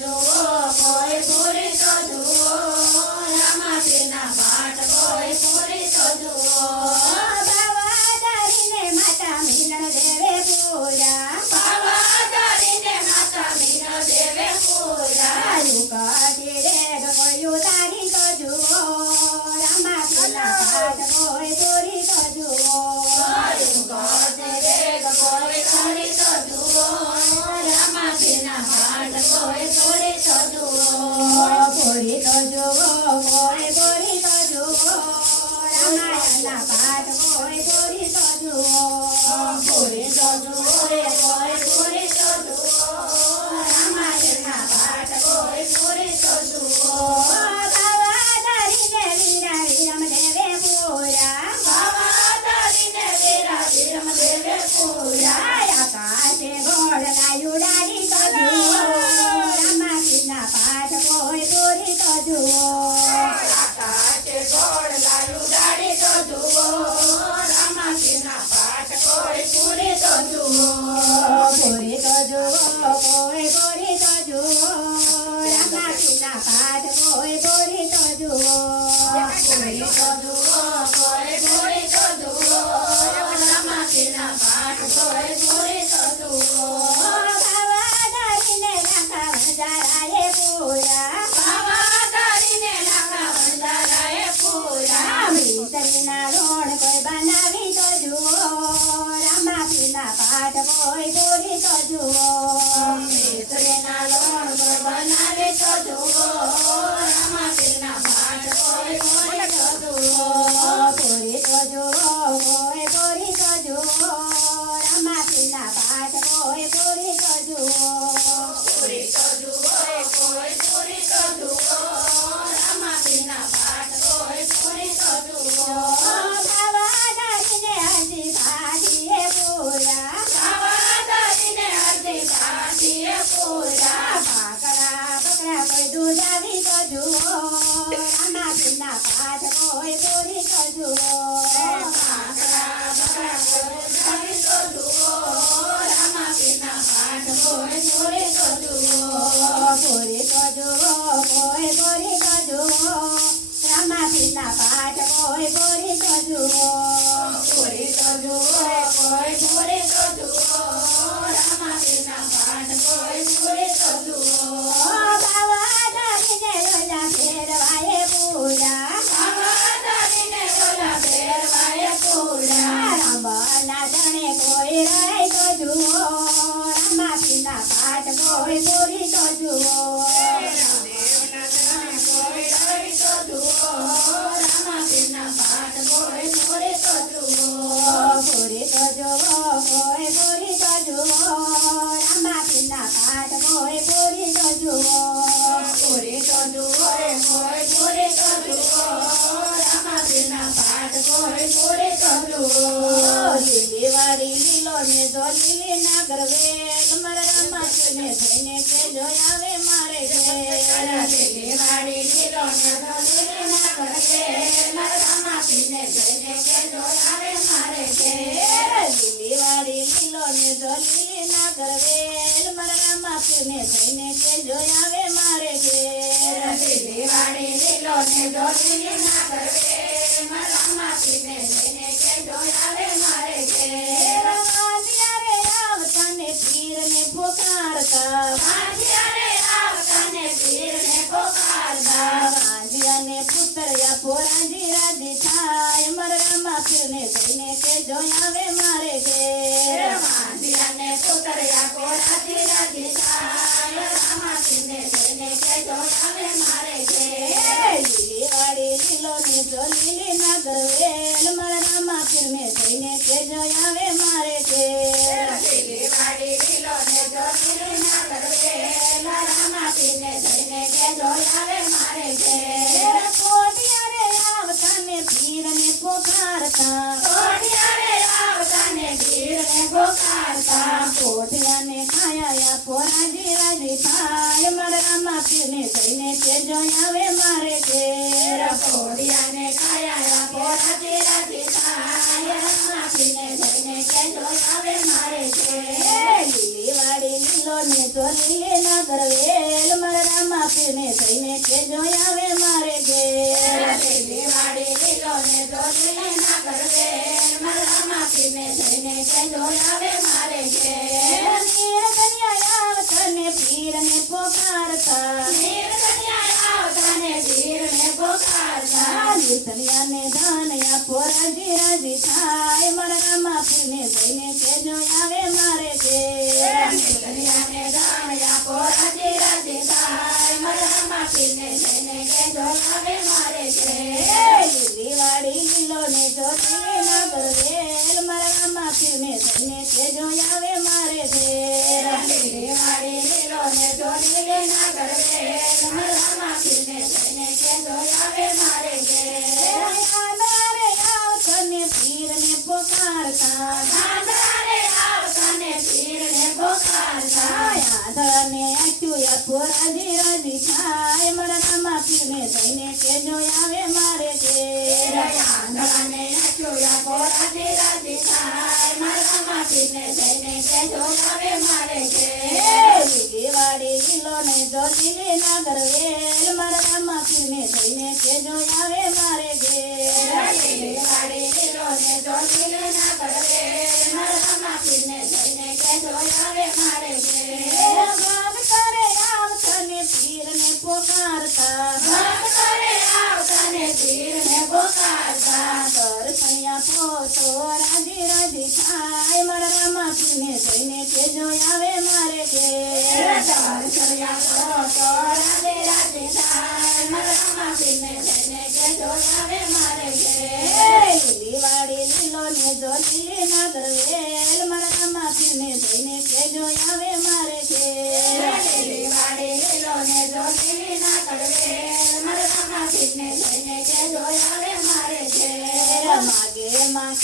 જુઓ, કોઈ પૂરી તો જુઓ, રામાપીરના પાઠ કોઈ પૂરી તો જુઓ. બાવા ધરીને માતા મિલન દેવે પૂજા, બાવા ધરીને માતા મીરા દેવે પૂજા. યુગતી રે ગગયું તારી તો જુઓ, રામાપીરના પાઠ કોઈ પૂરી તો જુઓ. યુગતે રેગ કોઈ તારી તો જુઓ, રામાપીરના પાઠ કોઈ પૂરી તો જુઓ. પૂરી તો જુઓ, કોઈ પૂરી તો જુઓ, રામાયણના પાઠ કોઈ પૂરી તો જુઓ. પૂરી તો જુઓ, કોઈ પૂરી તો જુઓ, રામાપીરના પાઠ કોઈ પૂરી તો જુઓ. બાવા ધરીને વીરા વિરમ દેવે પૂજા, બાવા ધરીને વીરા વિરમ દેવે પૂજા. આકાશે ઘોડ ગાયું ડાળી તો જુઓ, રામાપીરના પાઠ કોઈ પૂરી તો જુઓ. આકાશે ઘોડ ગાયું ગાડી તો જુઓ, રામાપીરના પાઠ કોઈ પૂરી તો જુઓ. પૂરી તો જુઓ, કોઈ પૂરી તો જુઓ, રામાપીરના પાઠ કોઈ પૂરી તો જુઓ. પૂરી તો જુઓ, કોઈ પૂરી તો જુઓ, રામાપીરના પાઠ કોઈ પૂરી તો જુઓ. બાવા ધરીને નાખા વંજારાએ પૂજા, બાવા ધરીને નાખા બંધારાએ પૂજા. મિસરીના રોણ કોઈ બનાવી તો જુઓ, રામાપીરના પાઠ કોઈ પૂરી તો જુઓ. મિસરીના લોણ પર બનાવે તો જુઓ, રામાપીરના પાઠ કોઈ પૂરી તો જુઓ. પૂરી તો જુઓ, કોઈ પૂરી તો જુઓ, રામાપીરના પાઠ કોઈ પૂરી તો જુઓ. પૂરી તો જુઓ, કોઈ પૂરી તો જુઓ, રામાપીરના પાઠ કોઈ પૂરી તો જુઓ. બાવા ધરીને હજી ભાટીએ પૂજા, બાવા ધરીને અડધી ભાટીએ પૂજા. ભાકરા બકરા કોઈ દૂધ આવી તો જુઓ, રામાપીરના પાઠ કોઈ પૂરી તો જુઓ. કાકડા બકરા કોઈ જાવી તો જુઓ, રામાપીરના પાઠ કોઈ પૂરી તો જુઓ. પૂરી તો જુઓ, કોઈ પૂરી તો જુઓ, રામાપીરના પાઠ કોઈ પૂરી તો જુઓ. પૂરી તો જુઓ, કોઈ પૂરી તો જુઓ, રામાપીરના પાઠ કોઈ પૂરી તો જુઓ. બાવા ધરીને લોલા ફેરવાએ પૂજા, બાવા ધરીને લોલા ફેરવાય પૂજા. રામના ધણે કોઈ રહે તો જુઓ, રામાપીરના પાઠ કોઈ પૂરી તો જુઓ. રામદેવના ધણે કોઈ રહી તો જુઓ, રામાપીરના પાઠ કોઈ પૂરી તો જુઓ. પૂરી તો જુઓ, કોઈ પૂરી તો જુઓ, રામાપીરના પાઠ કોઈ પૂરી તો જુઓ. પૂરી તો જુઓ, કોઈ પૂરી તો જુઓ, રામાપીરના પાઠ કોઈ પૂરી તો જુઓ. લીલી વાળી લીલો ને જો લીલી નાગર વેલ, મારા રામાપીરને થઈને કે જોયાવે મારે ઘેર. લીલી વાળી લીલો ને ધોલી ના કરવે, મારા રામાપીરને જોઈને કે જોયારે મારે ઘેર. લીલી વાળી લીલો ને જો લીલી નાગર વેલ, મારા રામાપીરને થઈને કે જોયાવે મારે ઘેર. લીલી વાળી લીલો ને ધોલી ના કરવે, મારા રામાપીરને જોઈને કે જોયારે મારે ઘેર. વાંધિયારે આવતા ને પીરને પુકારતા, વાંધિયારે આવતા ને પીરને પોકારતા. વાંધિયાને પુતળિયા પોરાજી રાજી થાય, મારા રામાપીરને થઈને કે જોયાવે મારે ઘેર. વાંધિયાને પુતળિયા પોરાથી રાજી થાય, રામાપીરને જોઈને કે જોયારે મારે ઘેર. લીલી વાળી લીલો ને જો લીલી નાગર વેલ, મારા રામાપીરને થઈને કે જોયાવે મારે ઘેર. લીલી વાળી લીલો ને ધોલી ના કરવે, મારા રામાપીરને જોઈને કે જોયારે મારે ઘેર. કોટિયારે આવતા ને પીરને પુકારતા, કોઠિયારે આવતા ને પીરને પોકારતા. કોટિયાને ખાયા પોરાજી રાજી થાય, મારા રામાપીરને થઈને કે જોયાવે મારે ઘેર. કોડિયાને ખાયા પોરાથી રાજી થાય, રામાપીરને જોઈને કે જોયારે મારે ઘેર. લીલી વાળી લીલો ને જો લીલી નગર વેલ મારા રામા પીરને થઈને કેજો આવે મારે ઘેર લીલી વાડી લીલો ને જોડી ના કરવે મારા રામા પીરને થઈને કેજો આવે મારે ઘેર નીર કન્યા આવતા ને પીરને પોકારતા નીર કન્યા આવતા ને પીરને પોકારતા નીરકન્યાને ધાનયા પોરાજી રાજી થાય મારા રામા પીરને થઈને કેજો આવે મારે ઘેર કન્યાને દાણ્યા પોરાજી રાજી થાય મારા રામા પીરને થઈને કેજો આવે મારે ઘેર લીલી વાડી લીલો ને જોડી ના કરવેલ મારા રામા પીરને થઈને કેજો આવે મારે ઘેર લીલી વાડી લીલો ને જોડી ના કરવે મારા રામા પીરને થઈને કેજો આવે મારે ઘેર આંધળાને આવતા ને પીરને પોકારતા આંધળાને આવતા ને પીરને પોકારતા આંધળાને આંચુયા પોરાજી રાજી થાય મારા રામા પીરને થઈને કેજો આવે મારે ઘેર આંધળાને આંચુયા પોરાજી રાજી થાય મારા રામા પીરને થઈને કેજો આવે મારે ઘેર લીલી વાડી લીલો ને જોડી ના કરવેલ મારા રામા પીરને થઈને કેજો આવે મારે ઘેર લીલી વાડી લીલો ને જોડી ના કરવે મારા રામા પીરને થઈને કેજો આવે મારે ઘેર ભાગ કરે આવતા ને પીરને પોકારતા ભક્ત કરે આવતા ને પીરને પોકારતા દર્શનિયા પોતો રાજી રાજી થાય મારા રામા પીરને થઈને કેજો આવે મારે ઘેર દર્શનિયા પોતો રાધે રાધે થાય મારા રામા પીરને થઈને કેજો આવે મારે ઘેર લીલી વાડી લીલો ને જોડી ના કરવેલ મારા રામા પીરને થઈને કેજો આવે મારે ઘેર લીલી વાડી લીલો ને જોડી ના કરવે મારા રામા પીરને થઈને કેજો આવે મારે ઘેર માગે માં